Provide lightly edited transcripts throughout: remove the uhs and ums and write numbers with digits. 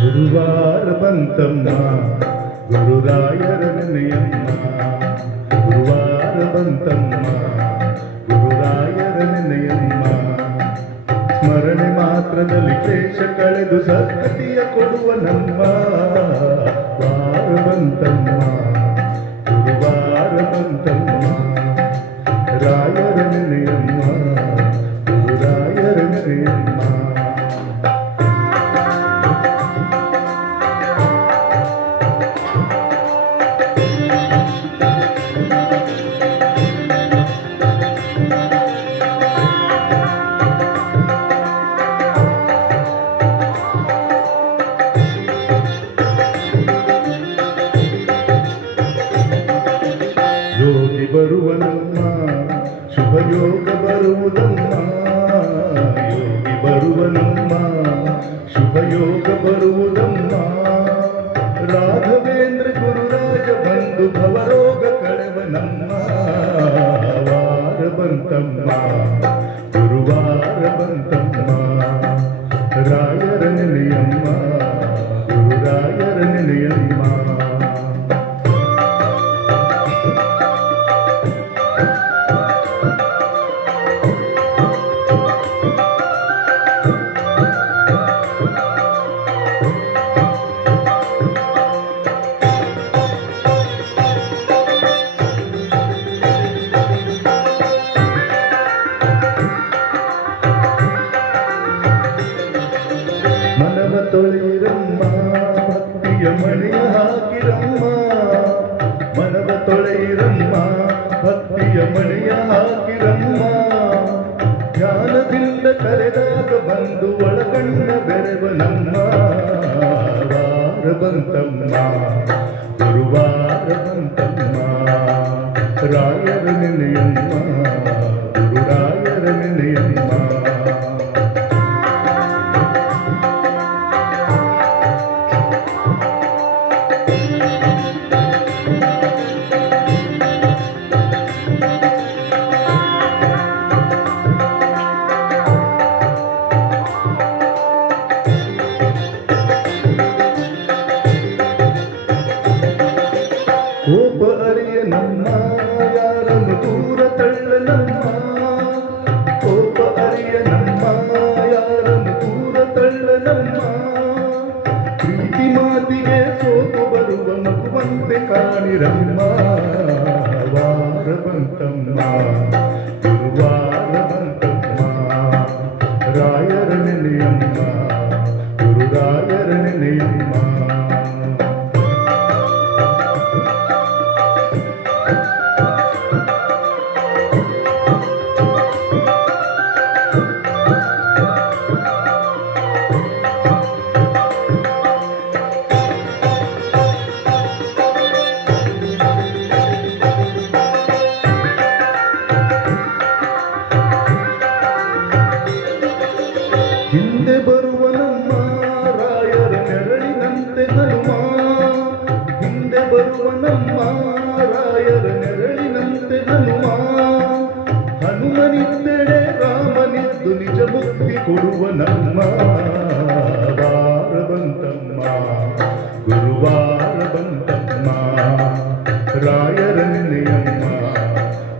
ಗುರುವಾರ ಬಂತಮ್ಮ ಗುರುರಾಯರ ನೆನೆಯಮ್ಮ, ಗುರುವಾರ ಬಂತಮ್ಮ ಗುರುರಾಯರ ನೆನೆಯಮ್ಮ. ಸ್ಮರಣೆ ಮಾತ್ರದಲ್ಲಿ ಕ್ಲೇಶ ಕಳೆದು ಸದ್ಗತಿಯ ಕೊಡುವ ನಮ್ಮ ವಾರ ಬಂತಮ್ಮ ಗುರುವಾರ ಬಂತಮ್ಮ. ರಾಯರ ನೆನೆಯಮ್ಮ ಗುರುರಾಯರ ನೆನೆಯಮ್ಮ. ಯೋಗಿ ಬರುವನಮ್ಮ ಶುಭಯೋಗ ಬರುವುದಮ್ಮ, ಯೋಗಿ ಬರುವನಮ್ಮ ಶುಭಯೋಗ ಬರುವುದಮ್ಮ. ರಾಘವೇಂದ್ರ ಗುರುರಾಜ ಬಂದು ಭವರೋಗ ಕಳೆವನಮ್ಮ ವಾರ ಬಂತಮ್ಮ ಗುರುವಾರ ಬಂತಮ್ಮ. ರಾಯರ ನೆನೆಯಮ್ಮ ಗುರುರಾಯರ ನೆನೆಯಮ್ಮ. ಮನವ ತೊಳೆಯಿರಮ್ಮ ಭಕ್ತಿಯ ಮಳೆಯ ಹಾಕಿರಮ್ಮ, ಮನವ ತೊಳೆಯಿರಮ್ಮ ಭಕ್ತಿಯ ಮಳೆಯ ಹಾಕಿರಮ್ಮ. ಜ್ಞಾನದಿಂದ ಕರೆದಾಗ ಬಂದು ಒಳಗಣ್ಣ ಬೆರೆವನಮ್ಮ ವಾರ ಬಂತಮ್ಮ ಗುರುವಾರ ಬಂತಮ್ಮ. ರಾಯರ ನೆನೆಯಮ್ಮ ಗುರುರಾಯರ ನೆನೆಯಮ್ಮ. ಕೋಪ ಅರಿಯನಮ್ಮ ಯಾರನ್ನು ದೂರ ತಳ್ಳನಮ್ಮ, ಕೋಪ ಅರಿಯನಮ್ಮ ಯಾರನ್ನು ದೂರ ತಳ್ಳನಮ್ಮ. ಪ್ರೀತಿ ಮಾತಿಗೆ ಸೋತು ಬರುವ ಮಗುವಂತೆ ಕಾಣಿರಮ್ಮ ವಾರ ಬಂತಮ್ಮ ಗುರುವಾರ ಬಂತಮ್ಮ. ರಾಯರ ನೆನೆಯಮ್ಮ ಗುರುರಾಯರ ನೆನೆಯಮ್ಮ. ಹಿಂದೆ ಬರುವನಮ್ಮ ರಾಯರ ನೆರಳಿನಂತೆ ಹನುಮ, ಹಿಂದೆ ಬರುವನಮ್ಮ ರಾಯರ ನೆರಳಿನಂತೆ ಹನುಮ. ಹನುಮನಿದ್ದೆಡೆ ರಾಮನಿದ್ದು ನಿಜ ಮುಕ್ತಿ ಕೊಡುವನಮ್ಮ ವಾರ ಬಂತಮ್ಮ ಗುರುವಾರ ಬಂತಮ್ಮ. ರಾಯರ ನೆನೆಯಮ್ಮ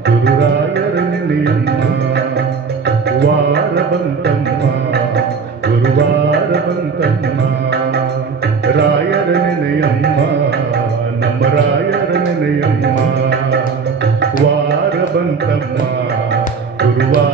ಗುರುರಾಯರ ನೆನೆಯಮ್ಮ. ವಾರ ಬಂತಮ್ಮ ಗುರುವಾರ ಬಂತಮ್ಮ. ರಾಯರ ನೆನೆಯಮ್ಮ ನಮ್ಮ ರಾಯರ ನೆನೆಯಮ್ಮ. ವಾರ ಬಂತಮ್ಮ ಗುರುವಾರ